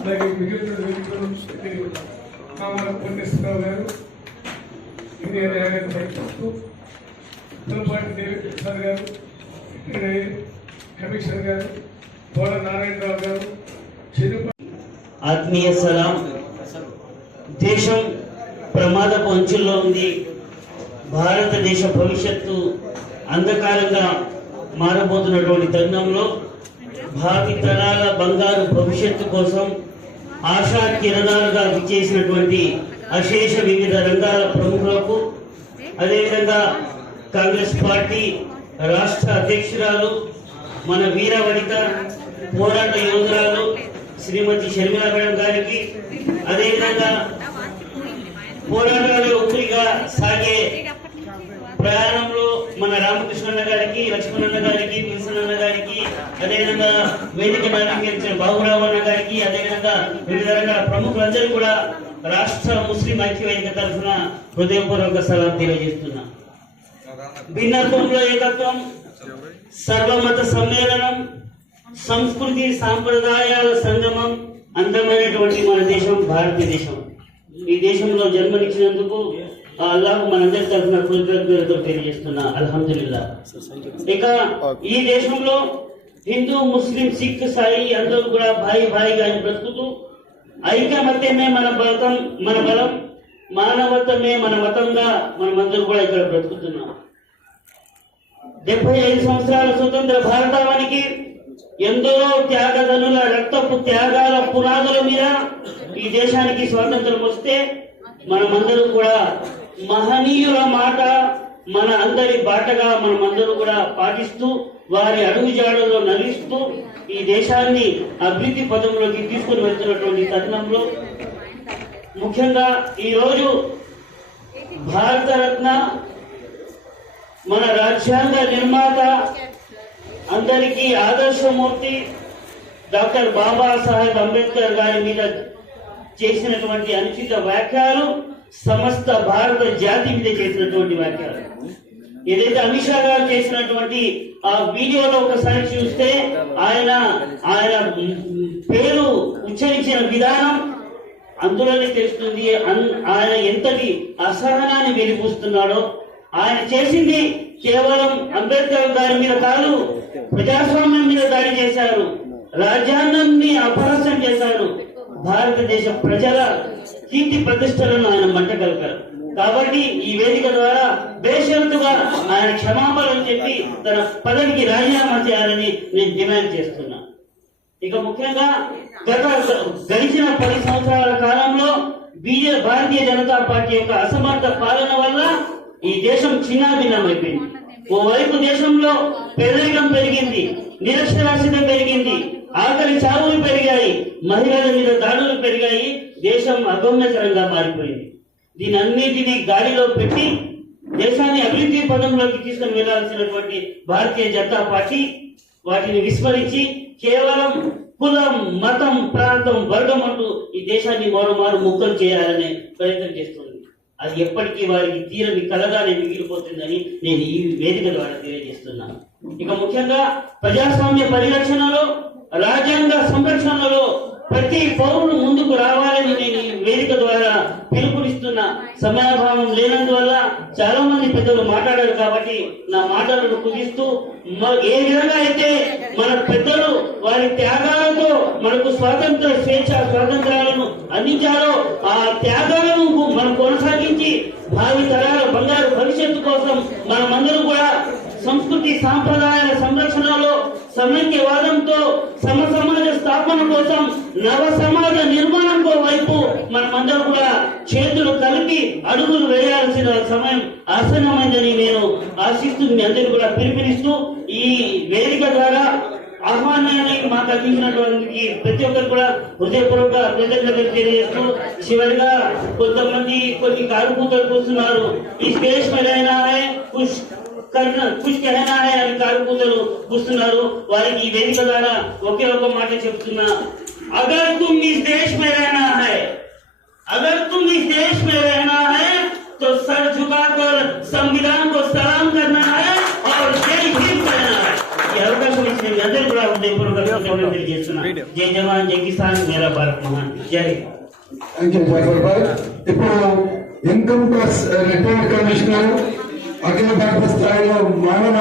అలాగే మిగిలిన వేదికలు కామల పుణ్యేశ్వరరావు గారు. ఇండియన్ న్యాయాన్ని పరీక్షిస్తూ పులపాటి దేవి ప్రసాద్ గారు కమిషనర్ గారు తోడ నారాయణరావు గారు ఆత్మీయ సలాం. దేశం ప్రమాదపు అంచుల్లో ఉంది. భారతదేశ భవిష్యత్తు అంధకారంగా మారబోతున్నటువంటి తరుణంలో భావి తరాల బంగారు భవిష్యత్తు కోసం ఆశా కిరణాలుగా విచ్చేసినటువంటి అశేష వివిధ రంగాల ప్రముఖులకు అదేవిధంగా కాంగ్రెస్ పార్టీ రాష్ట్ర అధ్యక్షురాలు మన వీరవనిత పోరాట యోధురాలు శ్రీమతి షర్మిల మేడం గారికి అదేవిధంగా పోరాటాలు ఒకరిగా సాగే ప్రయాణంలో మన రామకృష్ణన్న గారికి లక్ష్మణన్న గారికి విల్సనన్న గారికి అదేవిధంగా వేదిక అలంకరించిన బాబురావు అన్న గారికి అదేవిధంగా వివిధ రకాల ప్రముఖులందరూ కూడా రాష్ట్ర ముస్లిం ఐక్యవేదిక తరఫున హృదయపూర్వక సలాం తెలియజేస్తున్నా. భిన్నత్వంలో ఏకత్వం సర్వమత సమ్మేళనం సంస్కృతి సాంప్రదాయాల సంగమం అందమైనటువంటి మన దేశం భారతదేశం ఈ దేశంలో జన్మనిచ్చినందుకు ఆ అల్లాహ్ మనందరి తరఫున కృతజ్ఞతలు తెలియజేస్తున్నా. అల్హమ్దుల్లా ఇక ఈ దేశంలో హిందూ ముస్లిం సిక్ సాయి అందరూ కూడా భాయి భాయిగా బ్రతుకుతూ ఐకమత్యమే మన బలం మన బలం మానవత్వమే మన మతంగా మనమందరూ కూడా ఇక్కడ బ్రతుకుతున్నాం. డెబ్బై ఐదు సంవత్సరాల స్వతంత్ర భారతానికి ఎందరో త్యాగదనుల రక్తపు త్యాగాల పునాదుల మీద ఈ దేశానికి స్వాతంత్రం వస్తే మనమందరం కూడా మహనీయుల మాట మన అందరి బాటగా మనమందరూ కూడా పాటిస్తూ వారి అడుగుజాడలో నలిస్తూ ఈ దేశాన్ని అభివృద్ధి పదంలోకి తీసుకుని వెళ్తున్నటువంటి తరుణంలో ముఖ్యంగా ఈరోజు భారతరత్న మన రాజ్యాంగ నిర్మాత అందరికీ ఆదర్శమూర్తి డాక్టర్ బాబాసాహెబ్ అంబేద్కర్ గారి మీద చేసినటువంటి అనుచిత వ్యాఖ్యలు సమస్త భారత జాతి మీద చేసినటువంటి వ్యాఖ్యలు. ఏదైతే అమిత్ షా గారు చేసినటువంటి ఆ వీడియోలో ఒకసారి చూస్తే ఆయన ఆయన పేరు ఉచ్చరించిన విధానం అందులోనే తెలుస్తుంది. అన్- ఆయన ఎంతటి అసహనాన్ని వెలిపిస్తున్నాడో ఆయన చేసింది కేవలం అంబేద్కర్ గారి మీద కాదు ప్రజాస్వామ్యం మీద దాడి చేశారు రాజ్యాంగాన్ని అపహాస్యం చేశారు. భారతదేశ ప్రజల కీర్తి ప్రతిష్టలను ఆయన మంటగలిపారు కాబట్టి ఈ వేదిక ద్వారా బేషరతుగా ఆయన క్షమాపణలు చెప్పి తన పదవికి రాజీనామా చేయాలని నేను డిమాండ్ చేస్తున్నా. ఇక ముఖ్యంగా గత గడిచిన పది సంవత్సరాల కాలంలో బీజే భారతీయ జనతా పార్టీ యొక్క అసమర్థ పాలన వల్ల ఈ దేశం చిన్నాభిన్నమైపోయింది ఓవైపు దేశంలో పేదరికం పెరిగింది నిరక్షరాస్యత పెరిగింది ఆకలి చావులు పెరిగాయి మహిళల మీద దాడులు పెరిగాయి దేశం అగమ్యకరంగా మారిపోయింది. దీని అన్నిటినీ గాలిలో పెట్టి దేశాన్ని అభివృద్ధి పదంలోకి తీసుకుని వెళ్ళాల్సినటువంటి భారతీయ జనతా పార్టీ వాటిని విస్మరించి కేవలం కులం మతం ప్రాంతం వర్గం అంటూ ఈ దేశాన్ని మరోమారు ముక్కలు చేయాలనే ప్రయత్నం చేస్తుంది. అది ఎప్పటికీ వారికి తీరని కలగానే మిగిలిపోతుందని నేను ఈ వేదిక ద్వారా తెలియజేస్తున్నాను. ఇక ముఖ్యంగా ప్రజాస్వామ్య పరిరక్షణలో రాజ్యాంగ సంరక్షణలో ప్రతి పౌరుడు ముందుకు రావాలని నేను ఈ వేదిక ద్వారా పిలుపునిస్తున్న సమయాభావం లేనందువల్ల చాలా మంది పెద్దలు మాట్లాడారు కాబట్టి నా మాటలను కుదిస్తూ ఏ విధంగా అయితే మన పెద్దలు వారి త్యాగాలతో మనకు స్వాతంత్ర స్వేచ్ఛ స్వాతంత్రాలను అందించారో ఆ త్యాగాలను మనం కొనసాగించి భావి తరాల బంగారు భవిష్యత్తు కోసం మనమందరం కూడా సంస్కృతి సాంప్రదాయాల సంరక్షణలో సమైక్యవాదంతో సమ సమాజ స్థాపన కోసం నవ సమాజ నిర్మాణం వైపు మనమందరం కూడా చేతులు కలిపి అడుగులు వేయాల్సిన సమయం ఆసన్నమైందని నేను ఆశిస్తూ మీ అందరికీ కూడా పిలుపునిస్తూ ఈ వేదిక ద్వారా ఆహ్వానాన్ని మాకు అందించినటువంటి ప్రతి ఒక్కరు కూడా హృదయపూర్వక కృతజ్ఞతలు తెలియజేస్తూ చివరిగా కొంతమంది కొన్ని కారుకూతలు కూస్తున్నారు ఈ స్పేస్ మీద కుష్ కర్ణ కుష్ कहना है అని కారుకూతలు కూస్తున్నారు వారికి ఈ వేదిక ద్వారా ఒకే ఒక మాట చెప్తున్నా అగర్ తుమ్ ఇస్ దేశ్ में रहना है अगर तुम इस देश में रहना है तो सर झुकाकर संविधान को सलाम करना है और जय हिंद कहना है ఈ అవకాశం ఇచ్చిన నేను అందరూ కూడా హృదయపూర్వక కృతజ్ఞతలు తెలియజేస్తున్నా జై జవాన్ జై కిసాన్ మేరా భారత్ మహాన్ జై హింద్. థ్యాంక్ యూ జాఫర్ భాయ్ ఇప్పుడు ఇన్కమ్ ట్యాక్స్ రిటర్న్ కమిషనర్ అఖిల భారత స్థాయిలో మానవ